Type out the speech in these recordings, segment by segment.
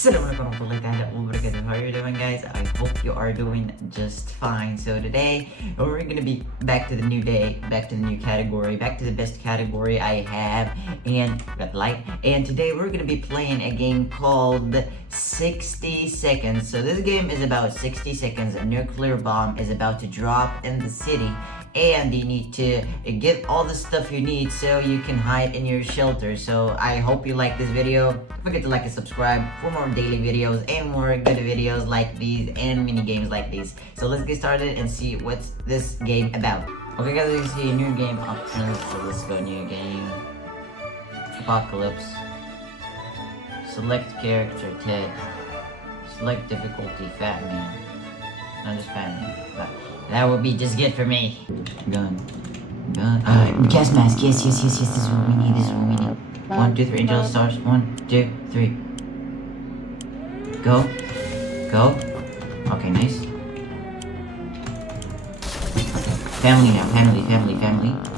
Assalamualaikum warahmatullahi taala wabarakatuh. How are you doing, guys? I hope you are doing just fine. So today we're gonna be back to the new day, back to the new category, back to the best category I have, and got light. And today we're gonna be playing a game called 60 Seconds. So this game is about 60 seconds. A nuclear bomb is about to drop in the city, and you need to get all the stuff you need so you can hide in your shelter. So I hope you like this video. Don't forget to like and subscribe for more daily videos and more good videos like these and mini games like these. So let's get started and see what's this game about. Okay guys, you can see new game options. So let's go new game. Apocalypse. Select character Ted. Select difficulty Fat Man. Not just Fat Man, but that would be just good for me. Gun. Gas mask. Yes. This is what we need. 1, 2, 3. Angel stars. 1, 2, 3. Go. Okay, nice. Family now. Family.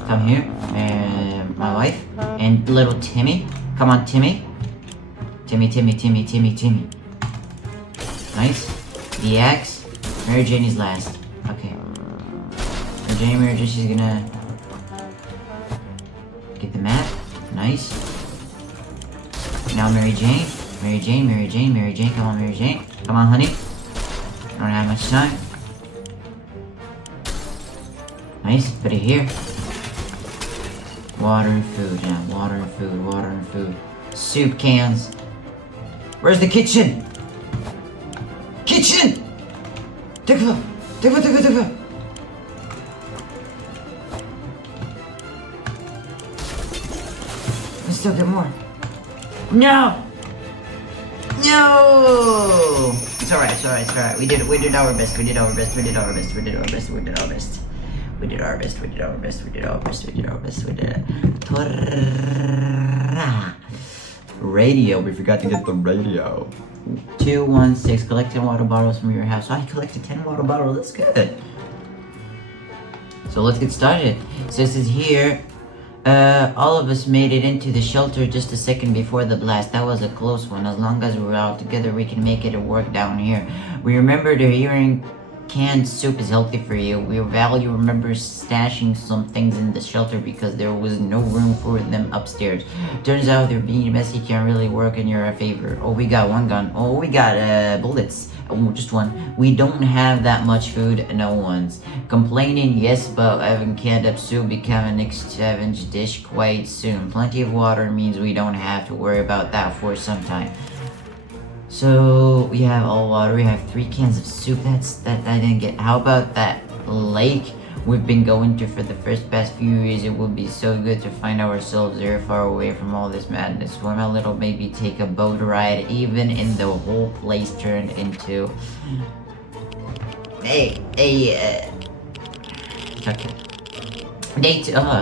Come here. And my wife. And little Timmy. Come on, Timmy. Timmy. Nice. The axe. Mary Jane is last. Okay. Mary Jane, she's gonna get the map. Nice. Now Mary Jane. Come on, Mary Jane. Come on, honey. I don't have much time. Nice. Put it here. Water and food now. Water and food. Soup cans. Where's the kitchen? Take a look. Let's still get more. No! It's alright. We did our best. Radio. We forgot to get the radio. 216. Collect 10 water bottles from your house. So I collected 10 water bottles. That's good. So let's get started. So this is here. All of us made it into the shelter just a second before the blast. That was a close one. As long as we're all together, we can make it work down here. We remember the hearing canned soup is healthy for you. We remember stashing some things in the shelter because there was no room for them upstairs. Turns out they're being messy can really work in your favor. Oh, we got one gun. Oh, we got bullets. Oh, just one. We don't have that much food. No one's complaining. Yes, but having canned up soup become an extravagant dish quite soon. Plenty of water means we don't have to worry about that for some time. So we have all water. We have 3 cans of soup. That I didn't get. How about that lake we've been going to for the past few years? It would be so good to find ourselves very far away from all this madness. Swim a little, maybe take a boat ride, even in the whole place turned into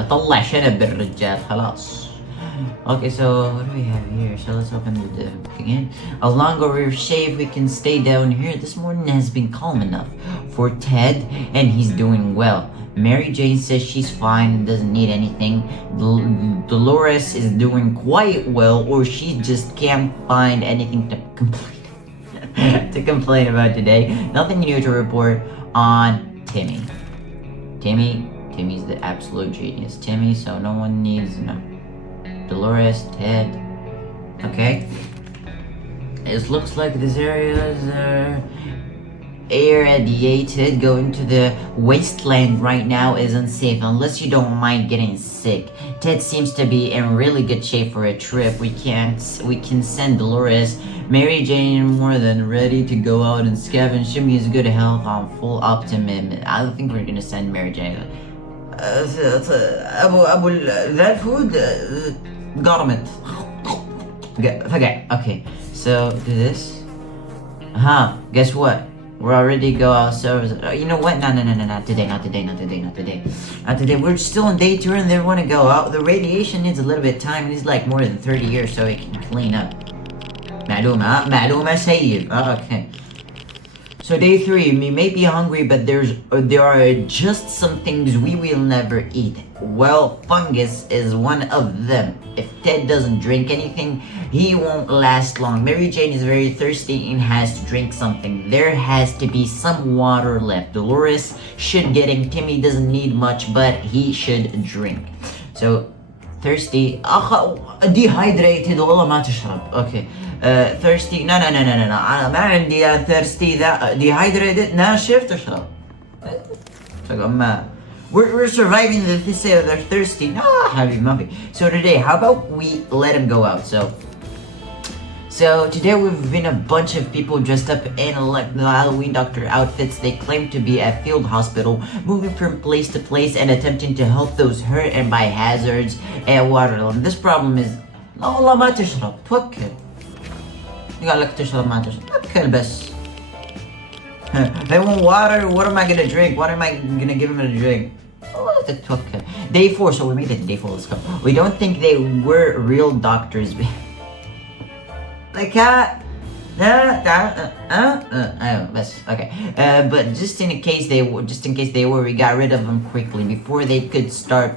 طلع شنب الرجال خلاص. Okay, so what do we have here? So let's open the book again. As long as we're safe, we can stay down here. This morning has been calm enough for Ted, and he's doing well. Mary Jane says she's fine and doesn't need anything. Dolores is doing quite well, or she just can't find anything to complain about today. Nothing new to report on Timmy. Timmy's the absolute genius. Timmy, so no one needs Dolores, Ted. Okay. It looks like this area is irradiated. Going to the wasteland right now is unsafe unless you don't mind getting sick. Ted seems to be in really good shape for a trip. We can send Dolores. Mary Jane more than ready to go out and scavenge. Shimmy is good health on full optimism. I don't think we're gonna send Mary Jane. That food garment. Okay, so do this. Guess what? We're already go ourselves. You know what? No, not today. We're still on day 2 and they want to go out. The radiation needs a little bit of time. It needs like more than 30 years so it can clean up. معلومة سيد. Okay. So So day 3, we may be hungry, but there are just some things we will never eat. Well, fungus is one of them. If Ted doesn't drink anything, he won't last long. Mary Jane is very thirsty and has to drink something. There has to be some water left. Dolores should get him. Timmy doesn't need much, but he should drink. So thirsty. Dehydrated والله ما تشرب. Okay. Thirsty. No. أنا ما عندي thirsty ذا dehydrated ناشف تشرب. We're surviving the say they're thirsty. No, حبيبي ما في. So today, how about we let him go out? So today we've been a bunch of people dressed up in like the Halloween doctor outfits. They claim to be at field hospital, moving from place to place and attempting to help those hurt and by hazards and water. And this problem is لا والله ما تشرب توكل. قال لك تشرب ما تشرب توكل بس. They want water. What am I gonna drink? What am I gonna give him to drink? Oh, توكل. Day 4. So we made it to day 4. Let's go. We don't think they were real doctors. The cat. Okay. But just in case they were, we got rid of them quickly before they could start.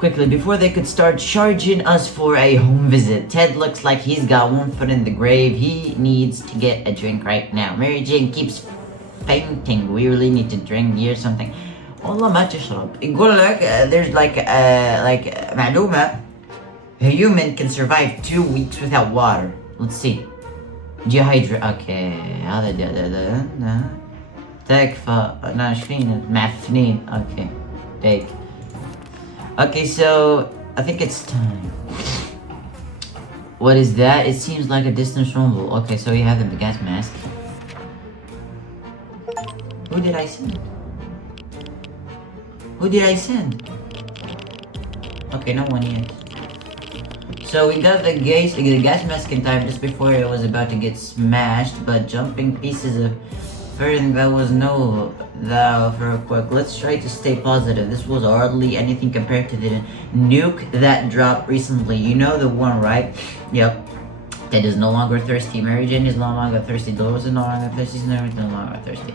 Before they could start charging us for a home visit. Ted looks like he's got one foot in the grave. He needs to get a drink right now. Mary Jane keeps fainting. We really need to drink here something. والله ما تشرب. يقول لك there's like معلومة. A human can survive 2 weeks without water. Let's see. Dehydrate. Okay. هذا ده تكفى ناشفين معفنين. Okay. Take. Okay, so I think it's time. What is that? It seems like a distance rumble. Okay, so you have the gas mask. Who did I send? Okay, no one yet. So we got the gas mask in time just before it was about to get smashed, but jumping pieces of further that was no that for a quick. Let's try to stay positive. This was hardly anything compared to the nuke that dropped recently. You know the one, right? Yep. Ted is no longer thirsty. Mary Jane is no longer thirsty. Dolores is no longer thirsty. Snow's no longer thirsty.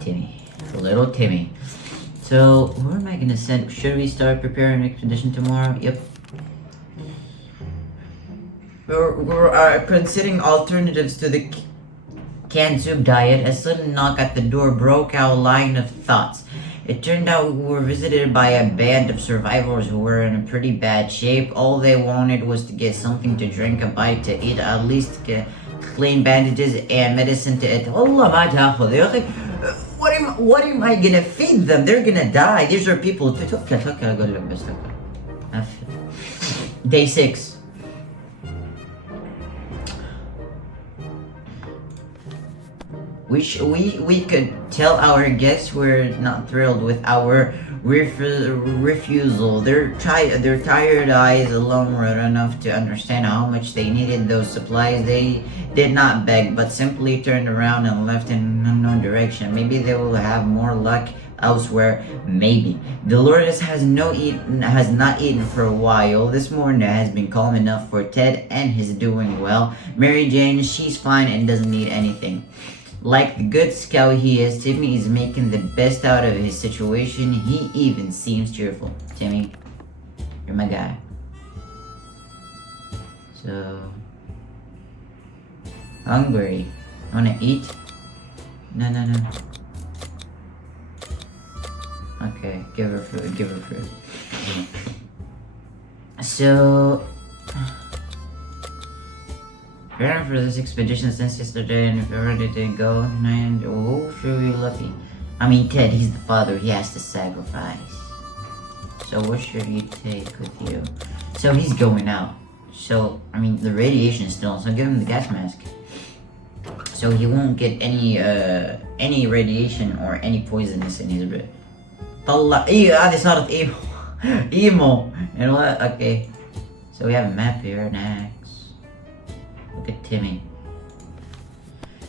Timmy. Little Timmy. So, where am I gonna send? Should we start preparing an expedition tomorrow? Yep. We're considering alternatives to the canned soup diet. A sudden knock at the door broke our line of thoughts. It turned out we were visited by a band of survivors who were in a pretty bad shape. All they wanted was to get something to drink, a bite to eat, at least get clean bandages and medicine to eat. والله ما تاخذ يا أخي. What am I gonna feed them? They're gonna die. These are people. Day 6. We could tell our guests we're not thrilled with our refusal. Their tired eyes alone were enough to understand how much they needed those supplies. They did not beg, but simply turned around and left in unknown direction. Maybe they will have more luck elsewhere. Maybe. Dolores has not eaten for a while. This morning has been calm enough for Ted, and he's doing well. Mary Jane, she's fine and doesn't need anything. Like the good scout he is, Timmy is making the best out of his situation. He even seems cheerful. Timmy, you're my guy. So, hungry. Wanna eat? No. Okay, give her food. So, preparing for this expedition since yesterday, and if you're ready to go, and sure we're lucky. I mean, Ted, he's the father, he has to sacrifice. So what should you take with you? So he's going out. So, I mean, the radiation is still on, so give him the gas mask. So he won't get any radiation or any poisonous in his breath. طلع هذه صارت emo. And what? Okay. So we have a map here next. Look at Timmy.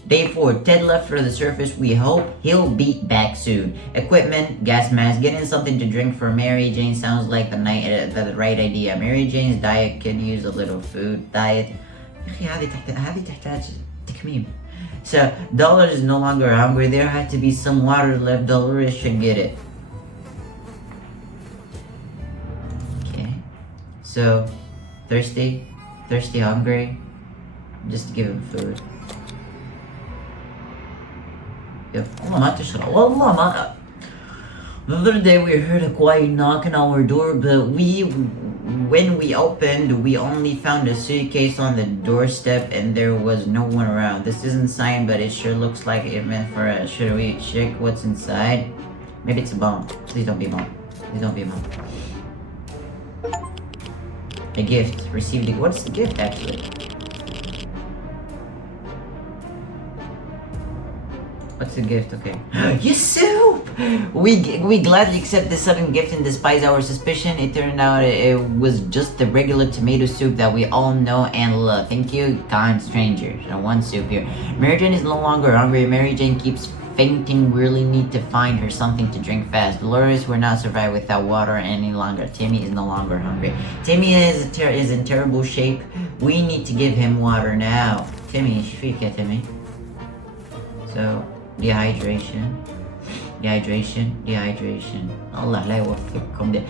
Day 4, Ted left for the surface. We hope he'll be back soon. Equipment, gas mask, getting something to drink for Mary Jane sounds like the right idea. Mary Jane's diet could use a little food. Diet. هذه تحتاج تكميم. So, Dolores is no longer hungry. There had to be some water left. Dolores should get it. Okay. So, thirsty, hungry. Just give him food. والله ما تشرب. والله ما. The other day we heard a quiet knock on our door, but when we opened, we only found a suitcase on the doorstep and there was no one around. This isn't signed, but it sure looks like it meant for us. Should we check what's inside? Maybe it's a bomb. Please don't be a bomb. Please don't be a bomb. A gift. Received it. What's the gift actually? What's the gift? Okay. Yes, soup! We gladly accept this sudden gift and despise our suspicion. It turned out it was just the regular tomato soup that we all know and love. Thank you, kind strangers. And one soup here. Mary Jane is no longer hungry. Mary Jane keeps fainting. We really need to find her something to drink fast. Dolores will not survive without water any longer. Timmy is no longer hungry. Timmy is in terrible shape. We need to give him water now. Timmy, shfika Timmy. So, dehydration. Allah la yuwaffiqkum.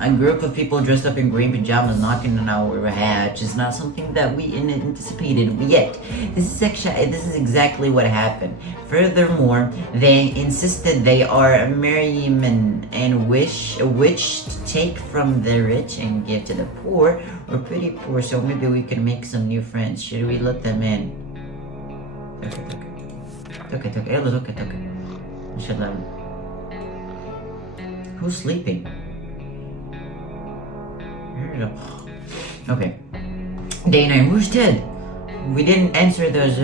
A group of people dressed up in green pajamas knocking on our hatch is not something that we anticipated yet. This is exactly what happened. Furthermore, they insisted they are merrymen and wish to take from the rich and give to the poor. We're pretty poor, so maybe we can make some new friends. Should we let them in? Okay. Who's sleeping? Okay. Day 9. Who's Ted? We didn't answer those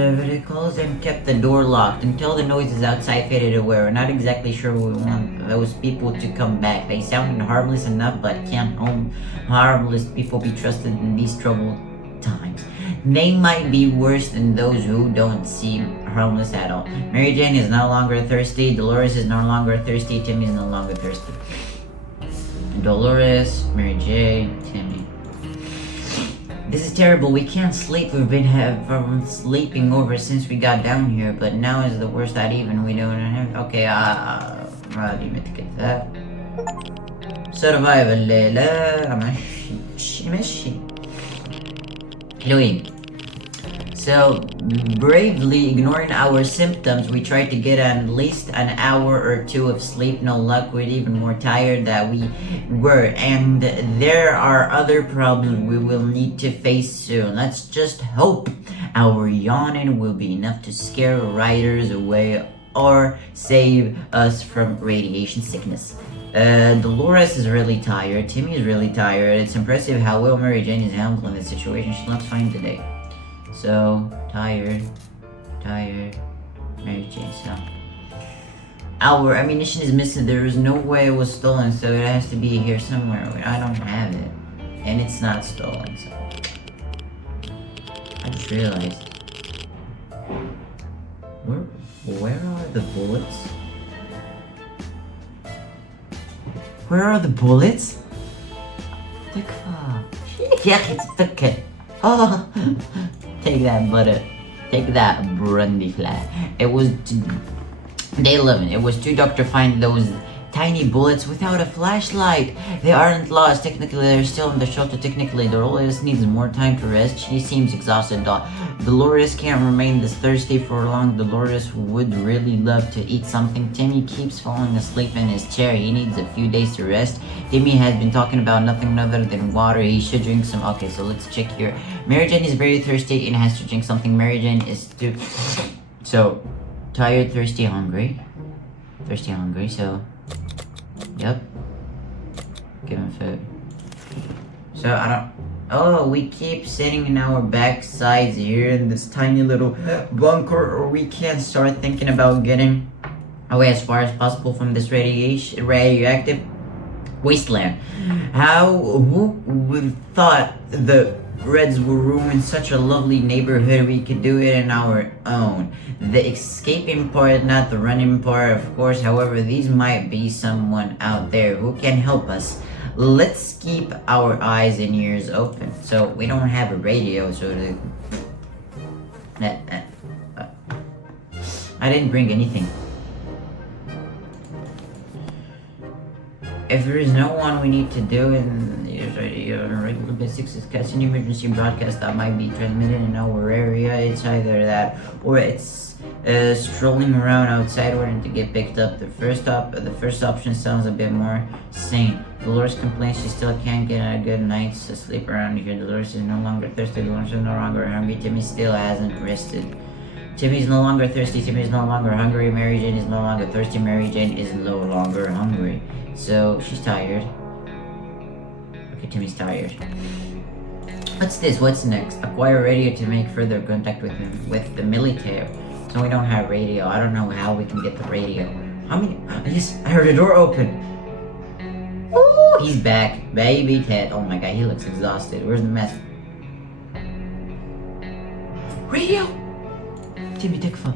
calls and kept the door locked until the noises outside faded away. We're not exactly sure we want those people to come back. They sounded harmless enough, but can't harmless people be trusted in these troubled times? They might be worse than those who don't seem harmless at all. Mary Jane is no longer thirsty. Dolores is no longer thirsty. Timmy is no longer thirsty. Dolores, Mary Jane, Timmy. This is terrible. We can't sleep. We've been from sleeping over since we got down here, but now is the worst that even we don't have. Okay, راضي متكتف. Survive الليلة. مشي. حلوين. So, bravely ignoring our symptoms, we tried to get at least an hour or two of sleep. No luck, we're even more tired than we were. And there are other problems we will need to face soon. Let's just hope our yawning will be enough to scare riders away or save us from radiation sickness. Dolores is really tired. Timmy is really tired. It's impressive how well Mary Jane is handling the situation. She looks fine today. So, tired, Mary Jane, so. Our ammunition is missing. There is no way it was stolen, so it has to be here somewhere. I don't have it. And it's not stolen, so. I just realized. Where are the bullets? Where are the bullets? Oh. Take that butter. Take that brandy fly. It was day 11. It was too dark to find those tiny bullets without a flashlight. They aren't lost. Technically, they're still in the shelter. Technically, Dolores needs more time to rest. She seems exhausted. Dolores can't remain this thirsty for long. Dolores would really love to eat something. Timmy keeps falling asleep in his chair. He needs a few days to rest. Timmy has been talking about nothing other than water. He should drink some. Okay, so let's check here. Mary Jane is very thirsty and has to drink something. Mary Jane is too. So, tired, thirsty, hungry. Thirsty, hungry, so. Yep. Give him food. So, I don't. Oh, we keep sitting in our backsides here in this tiny little bunker, or we can't start thinking about getting away as far as possible from this radioactive wasteland. Who would thought the Reds will ruin such a lovely neighborhood. We could do it on our own. The escaping part, not the running part, of course. However, these might be someone out there who can help us. Let's keep our eyes and ears open. So we don't have a radio, so I didn't bring anything. If there is no one, we need to do it on a regular basis. Catch an emergency broadcast that might be transmitted in our area. It's either that or it's strolling around outside waiting to get picked up. The first option sounds a bit more sane. Dolores complains she still can't get a good night's sleep around here. Dolores is no longer thirsty. Dolores is no longer hungry. Timmy still hasn't rested. Timmy's no longer thirsty. Timmy's no longer hungry. Mary Jane is no longer thirsty. Mary Jane is no longer hungry. So she's tired. Okay, Timmy's tired. What's this? What's next? Acquire radio to make further contact with the military. So we don't have radio. I don't know how we can get the radio. How many? Yes, I heard a door open. Oh, he's back. Baby Ted. Oh my god, he looks exhausted. Where's the mess? Radio! Timmy Dickful.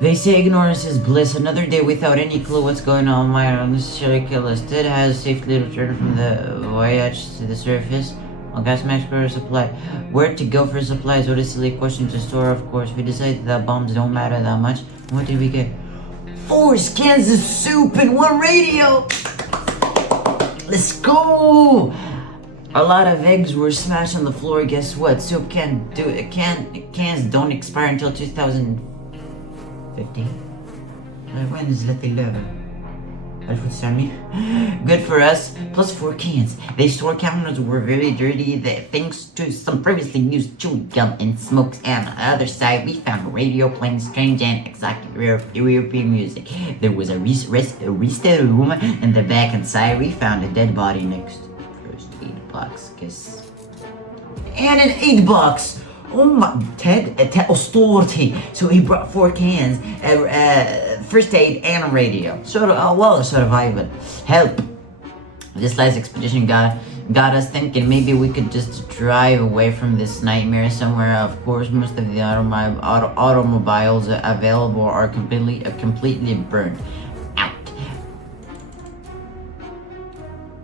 They say ignorance is bliss. Another day without any clue what's going on might unnecessarily kill us. Ted has safely returned from the voyage to the surface. While gas max for supply. Where to go for supplies? What a silly question to store, of course. We decided that bombs don't matter that much. What did we get? 4 cans of soup and 1 radio! Let's go! A lot of eggs were smashed on the floor. Guess what? Soup cans don't expire until 2015. When is that 11? Good for us. Plus 4 cans. The store counters were very dirty. Thanks to some previously used chewing gum and smokes. And on the other side, we found a radio playing strange and exotic European music. There was a resta room in the back inside. We found a dead body next. First aid box, guess. And an 8 box. Oh my, Ted authority. So he brought 4 cans, first aid and a radio. Survival. Help. This last expedition got us thinking maybe we could just drive away from this nightmare somewhere. Of course, most of the automobiles available are completely burned out.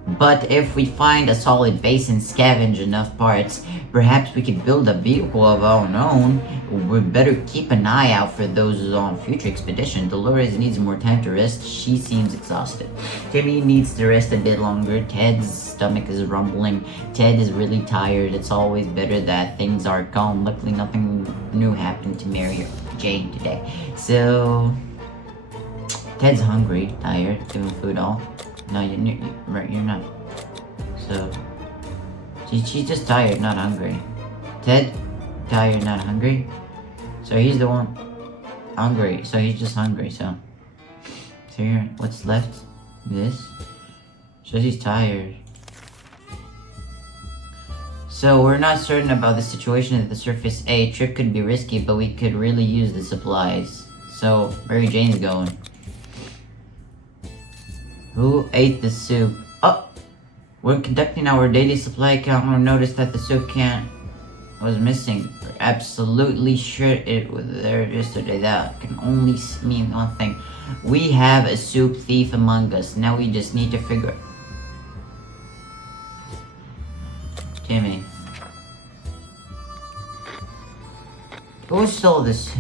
But if we find a solid base and scavenge enough parts, perhaps we could build a vehicle of our own. We better keep an eye out for those on future expedition. Dolores needs more time to rest. She seems exhausted. Timmy needs to rest a bit longer. Ted's stomach is rumbling. Ted is really tired. It's always better that things are calm. Luckily, nothing new happened to Mary Jane today. So, Ted's hungry, tired, doing food all. No, you're not. So, she's just tired, not hungry. Ted, tired, not hungry. So he's the one hungry. So he's just hungry. So here, what's left? This. So he's tired. So we're not certain about the situation at the surface. A trip could be risky, but we could really use the supplies. So Mary Jane's going. Who ate the soup? Oh! When conducting our daily supply count, we noticed that the soup can was missing. We're absolutely sure it was there yesterday. That can only mean one thing. We have a soup thief among us. Now we just need to figure... Timmy. Who stole this?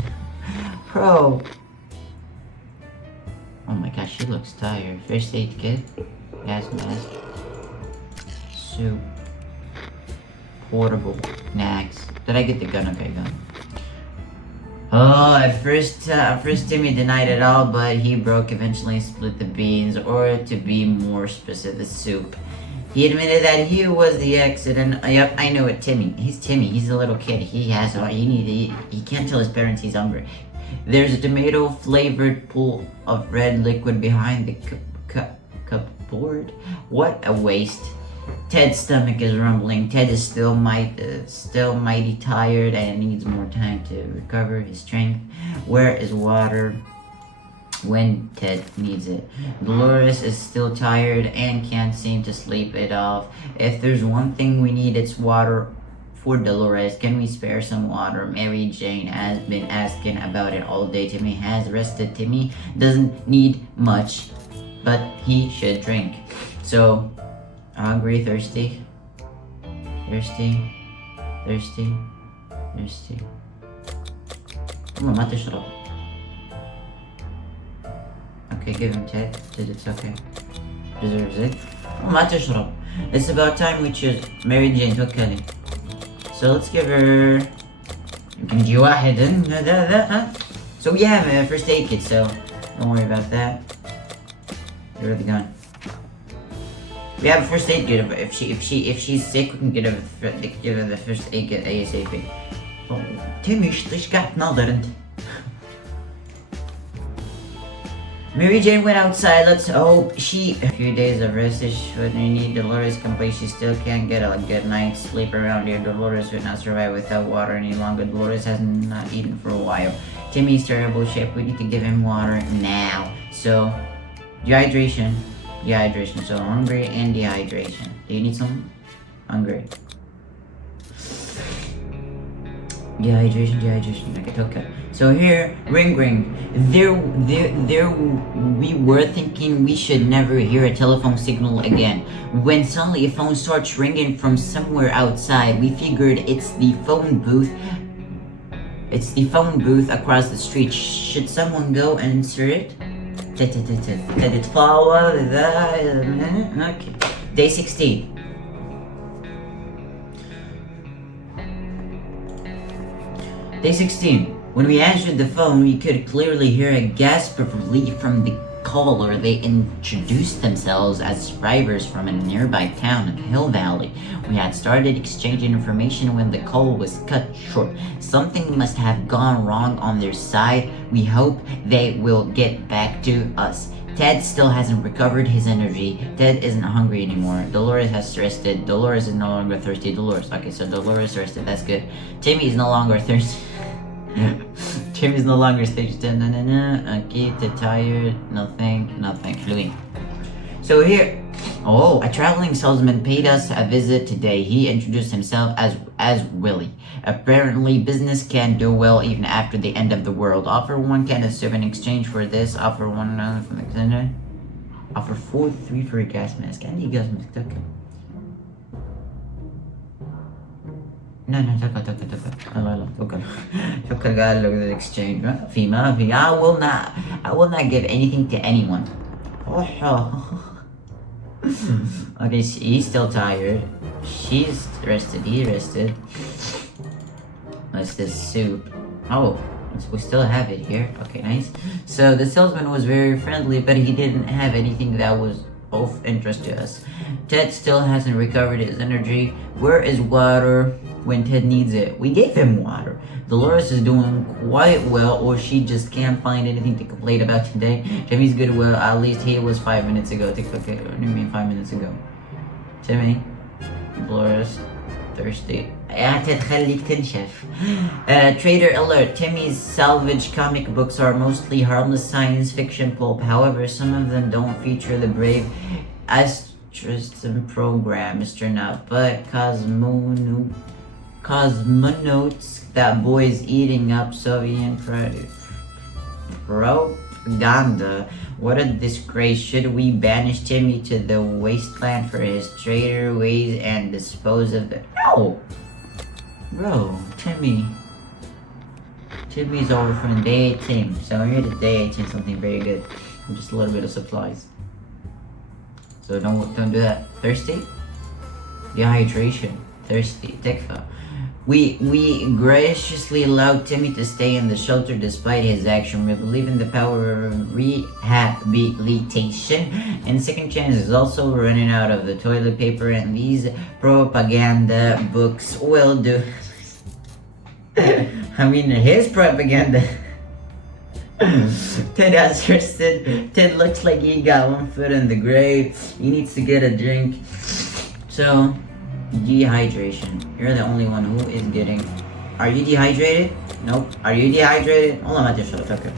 Bro. Oh my gosh, she looks tired. First aid kit. Gas mask. Soup. Portable. Snacks. Did I get the gun? Okay, gun. Oh, at first Timmy denied it all, but he broke eventually split the beans, or to be more specific, the soup. He admitted that he was the accident. Yep, I know it, Timmy. He's Timmy. He's a little kid. He can't tell his parents he's hungry. There's a tomato-flavored pool of red liquid behind the cupboard. What a waste. Ted's stomach is rumbling. Ted is still mighty tired and needs more time to recover his strength. Where is water? when Ted needs it. Dolores is still tired and can't seem to sleep it off. If there's one thing we need, it's water for Dolores. Can we spare some water? Mary Jane has been asking about it all day. Timmy has rested. Timmy doesn't need much, but he should drink. So, hungry, thirsty, thirsty, thirsty, thirsty. ما تشرب. Okay, give him Ted. Ted, it's okay. Deserves it. ما تشرب. It's about time we choose Mary Jane. توكلي. So let's give her. نجي واحد. So we have a first aid kit, so don't worry about that. You're really gone. We have a first aid kit. If she's sick, we can give her the first aid kit ASAP. Oh, Timmy, ايش قاعد تناظر انت؟ Mary Jane went outside. Let's hope a few days of rest is what we need. Dolores complains she still can't get a good night's sleep around here. Dolores would not survive without water any longer. Dolores has not eaten for a while. Timmy's terrible shape. We need to give him water now. So, dehydration. So hungry and dehydration. Do you need some? Hungry. Dehydration. Okay. So here, ring. There. We were thinking we should never hear a telephone signal again. When suddenly a phone starts ringing from somewhere outside, we figured it's the phone booth. It's the phone booth across the street. Should someone go and answer it? Did it follow that? Okay. Day 16. Day 16. When we answered the phone, we could clearly hear a gasp of relief from the caller. They introduced themselves as survivors from a nearby town of Hill Valley. We had started exchanging information when the call was cut short. Something must have gone wrong on their side. We hope they will get back to us. Ted still hasn't recovered his energy. Ted isn't hungry anymore. Dolores has rested. Dolores is no longer thirsty. Dolores. Okay, so Dolores rested. That's good. Timmy is no longer thirsty. Timmy's no longer thirsty. Okay, they're tired. Nothing. Fluing. So here, a traveling salesman paid us a visit today. He introduced himself as Willie. Apparently, business can do well even after the end of the world. Offer 1 can of soup in exchange for this. Offer 1 from the center. Offer 3 for a gas mask. عندي gas mask. No, توكل. توكل قال له the exchange. ما في. I will not give anything to anyone. Okay, he's still tired. She's rested. He rested. What's this soup? Oh, we still have it here. Okay, nice. So the salesman was very friendly, but he didn't have anything that was of interest to us. Ted still hasn't recovered his energy. Where is water when Ted needs it? We gave him water. Dolores is doing quite well, or she just can't find anything to complain about today. Timmy's good. Well, at least he was 5 minutes ago. Okay, what do you mean 5 minutes ago? Timmy, Dolores, thirsty. تخليك تنشف. Trader alert. Timmy's salvage comic books are mostly harmless science fiction pulp. However, some of them don't feature the brave Astristan program, Mr. Nutt, but cosmonauts, that boy's eating up Soviet propaganda. What a disgrace. Should we banish Timmy to the wasteland for his traitor ways and dispose of the... No! Bro, Timmy's over from day 18. So here to day 18, something very good. Just a little bit of supplies. So don't do that. Thirsty? Dehydration. Thirsty. Tikva. We graciously allowed Timmy to stay in the shelter despite his action. We believe in the power of rehabilitation and second chances. Also running out of the toilet paper, and these propaganda books will do. I mean, his propaganda. Ted has rested. Ted looks like he got 1 foot in the grave. He needs to get a drink. So, dehydration. You're the only one who is getting... Are you dehydrated? Nope. Are you dehydrated? والله ما تشرب. Okay.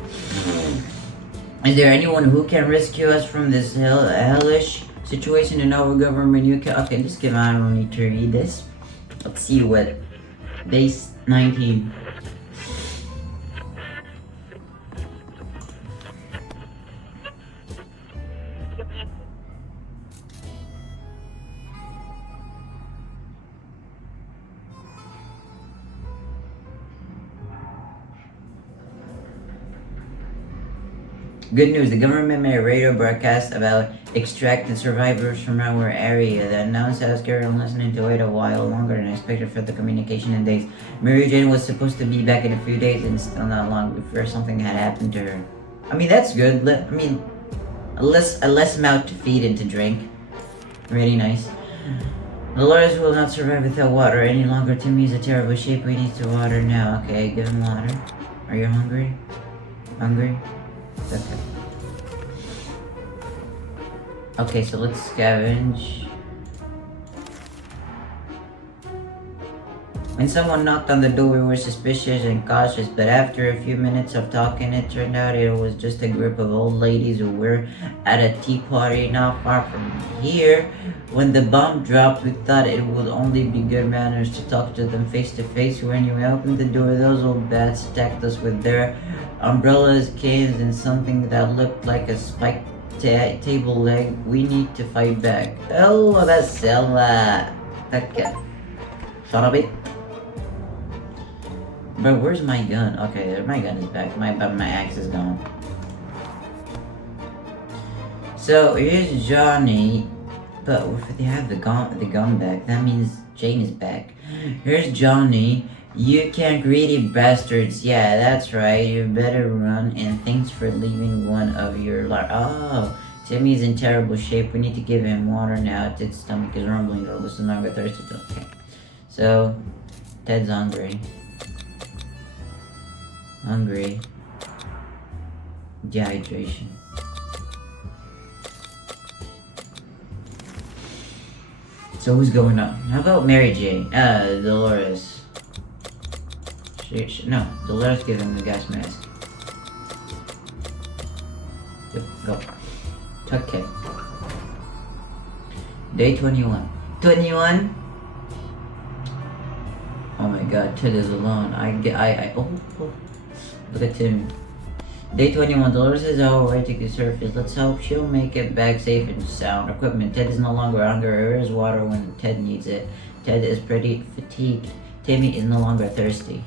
Is there anyone who can rescue us from this hellish situation in our government? You can. Okay, just give. I don't need to read this. Let's see what base 19. Good news, the government made a radio broadcast about extracting survivors from our area. The announcer has carried on listening to it a while longer than expected for the communication in days. Mary Jane was supposed to be back in a few days and still not long before something had happened to her. I mean, that's good. I mean, a less mouth to feed and to drink. Really nice. Dolores will not survive without water any longer. Timmy is in terrible shape. We need to water now. Okay, give him water. Are you hungry? Hungry? Okay. Okay, so let's scavenge. When someone knocked on the door, we were suspicious and cautious, but after a few minutes of talking, it turned out it was just a group of old ladies who were at a tea party not far from here. When the bomb dropped, we thought it would only be good manners to talk to them face to face. When you opened the door, those old bats attacked us with their umbrellas, canes, and something that looked like a spiked table leg. We need to fight back. Oh, that's Selma. Okay. Shut up, it. But where's my gun? Okay, my gun is back. My axe is gone. So here's Johnny, but if they have the gun back, that means Jane is back. Here's Johnny. You can't greedy bastards. Yeah, that's right. You better run. And thanks for leaving one of your Oh, Timmy's in terrible shape. We need to give him water now. Ted's stomach is rumbling. Or was not thirsty. Okay. So Ted's hungry. Dehydration. So who's going up? How about Mary Jane? Dolores. No, Dolores give him the gas mask. Go. Okay. Day 21. 21? Oh my god, Ted is alone. Oh. Look at Tim. Day 21. Dolores is on her way to the surface. Let's hope she'll make it back safe and sound. Equipment. Ted is no longer hungry. There is water when Ted needs it. Ted is pretty fatigued. Timmy is no longer thirsty.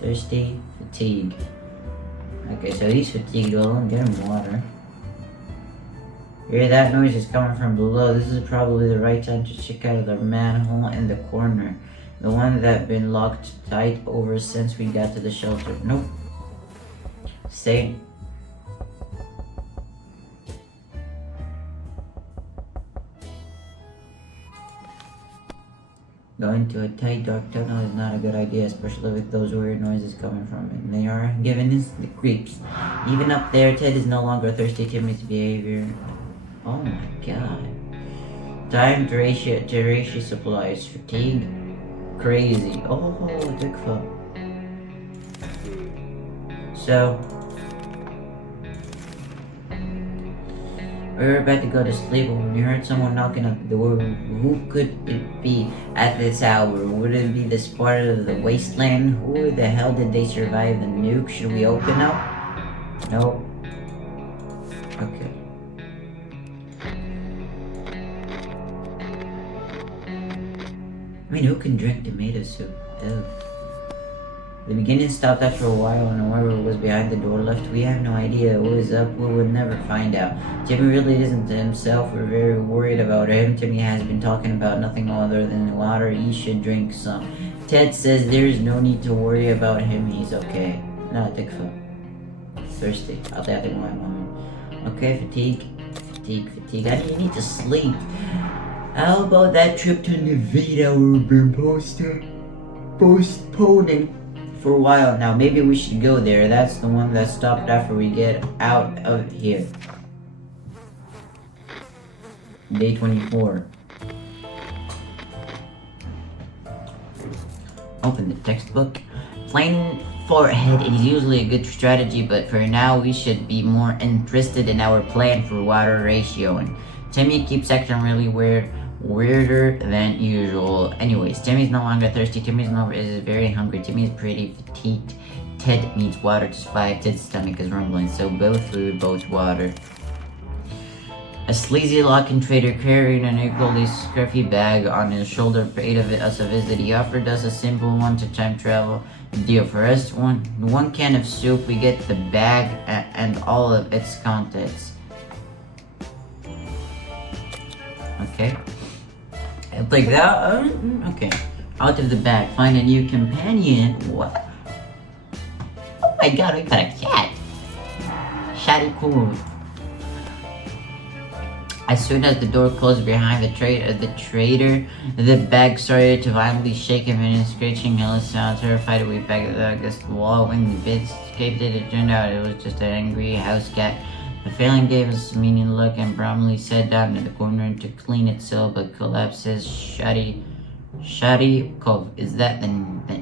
Fatigue. Okay, so he's fatigued. Well, get him water. Hear that noise is coming from below. This is probably the right time to check out the manhole in the corner. The one that been locked tight over since we got to the shelter. Nope. Stay. Going to a tight dark tunnel is not a good idea, especially with those weird noises coming from it. They are giving us the creeps. Even up there, Ted is no longer thirsty. Timmy's behavior. Oh my god. Time to ratio supplies. Fatigue. Crazy. Oh, Bigfoot. So we were about to go to sleep when we heard someone knocking at the door. Who could it be at this hour? Would it be this part of the wasteland? Who the hell did they survive the nuke? Should we open up? Nope. Okay. I mean, who can drink tomato soup? Ew. The beginning stopped after a while, and whoever was behind the door left. We have no idea who is up. We would never find out. Timmy really isn't himself. We're very worried about him. Timmy has been talking about nothing other than water. He should drink some. Ted says there's no need to worry about him. He's okay. No, Bigfoot. Thirsty. I'll take my moment. Okay, fatigue. I need to sleep. How about that trip to Nevada we've been postponing for a while now? Maybe we should go there. That's the one that stopped after we get out of here. Day 24. Open the textbook. Plain forehead. It is usually a good strategy, but for now we should be more interested in our plan for water ratio. And Timmy keeps acting really weirder than usual. Anyways, Timmy's no longer thirsty. Is very hungry. Timmy is pretty fatigued. Ted needs water to survive. Ted's stomach is rumbling, so both food, both water. A sleazy looking trader carrying an equally scruffy bag on his shoulder paid us a visit. He offered us a simple one-time travel deal. For us, one can of soup, we get the bag and all of its contents. Okay. I'll take that. Okay. Out of the bag, find a new companion. What? Oh my god, we got a cat. Shady cool. As soon as the door closed behind the trader, the bag started to violently shake him and screeching hellish sound. Terrified, we backed against the wall. When the bits escaped it turned out it was just an angry house cat. The feeling gave us a meaning look and promptly sat down in the corner to clean itself, but collapses. Shady Cove. Is that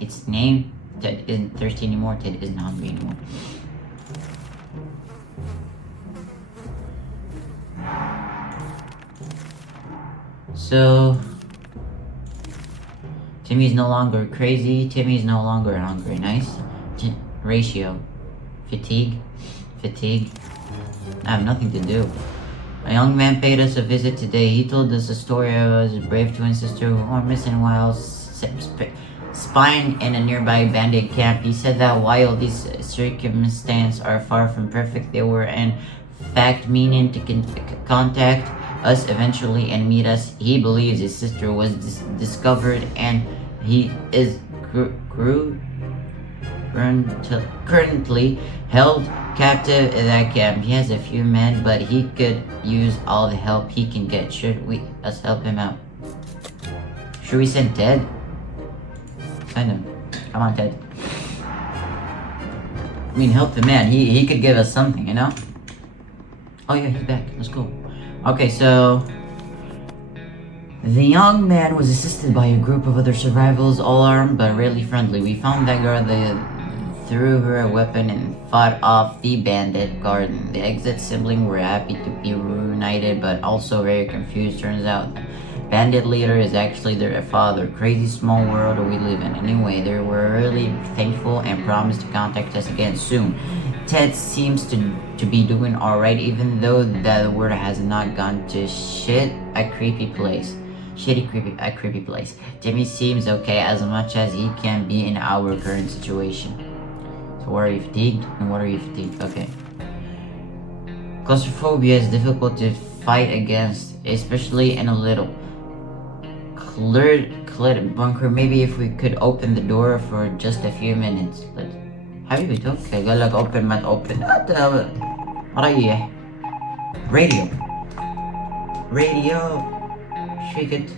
its name? Ted isn't thirsty anymore. Ted isn't hungry anymore. So, Timmy's no longer crazy. Timmy's no longer hungry. Nice. Ratio. Fatigue. I have nothing to do. A young man paid us a visit today. He told us a story of his brave twin sister who went missing while spying in a nearby bandit camp. He said that while these circumstances are far from perfect, they were in fact meaning to contact us eventually and meet us. He believes his sister was discovered and he is currently held captive in that camp. He has a few men, but he could use all the help he can get. Should us help him out? Should we send Ted? Send him. Come on, Ted. I mean, help the man. He could give us something, you know? Oh yeah, he's back. Let's go. Okay, so the young man was assisted by a group of other survivors, all armed but really friendly. We found that girl. They threw her a weapon and fought off the bandit garden. The exit siblings were happy to be reunited, but also very confused. Turns out bandit leader is actually their father. Crazy small world we live in. Anyway, they were really thankful and promised to contact us again soon. Ted seems to be doing alright, even though the world has not gone to shit a creepy place. A creepy place. Timmy seems okay as much as he can be in our current situation. So what are you fatigued? And what are you fatigued? Okay. Claustrophobia is difficult to fight against, especially in a little cleared bunker. Maybe if we could open the door for just a few minutes. But حبيبي توكل قال لك open ما open. ريح. Radio. Shake it.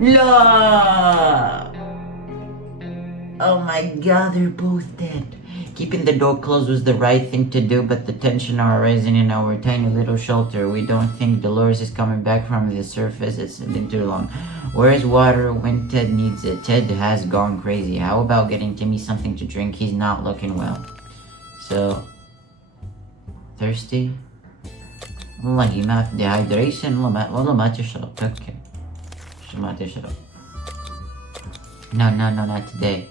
No! Oh my god, they're both dead. Keeping the door closed was the right thing to do, but the tension are rising in our tiny little shelter. We don't think Dolores is coming back from the surface. It's been too long. Where's water when Ted needs it? Ted has gone crazy. How about getting Timmy something to drink? He's not looking well. So, thirsty? والله ما في dehydration. والله ما تشرب. Okay. شو ما تشرب. No, not today.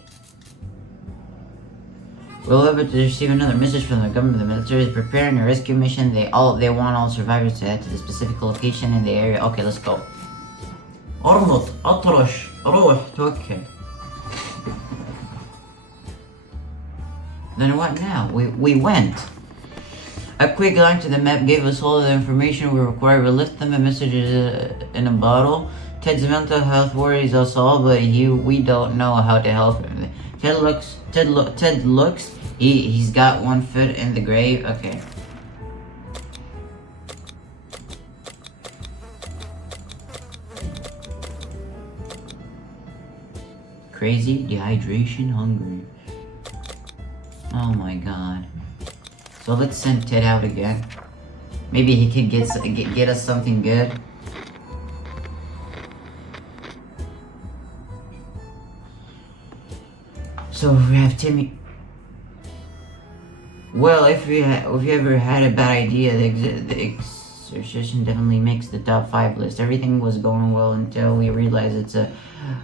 We'll able to receive another message from the government. The military is preparing a rescue mission. They want all survivors to head to the specific location in the area. Okay, let's go. اربط اطرش روح توكل. Then what now? We went. A quick glance to the map gave us all the information we required. We left them a message in a bottle. Ted's mental health worries us all, but we don't know how to help him. Ted looks. He's got one foot in the grave. Okay. Crazy, dehydration, hungry. Oh my god. So let's send Ted out again. Maybe he can get us something good. So we have Timmy. Well, if you ever had a bad idea, the exorcism definitely makes the top 5 list. Everything was going well until we realized it's a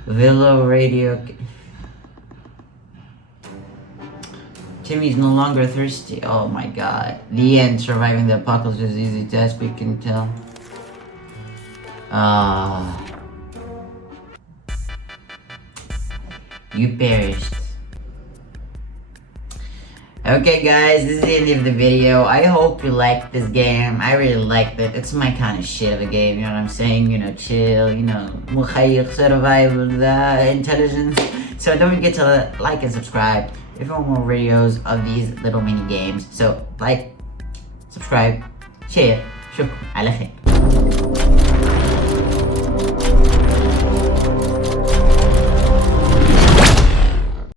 Villa Radio. Timmy's no longer thirsty. Oh my god. The end. Surviving the apocalypse is easy task, we can tell. You perished. Okay guys, this is the end of the video. I hope you liked this game. I really liked it. It's my kind of shit of a game, you know what I'm saying? You know, chill, you know, مخيخ, survival, intelligence. So don't forget to like and subscribe if you want more videos of these little mini games. So like, subscribe, share, shukr, على خير.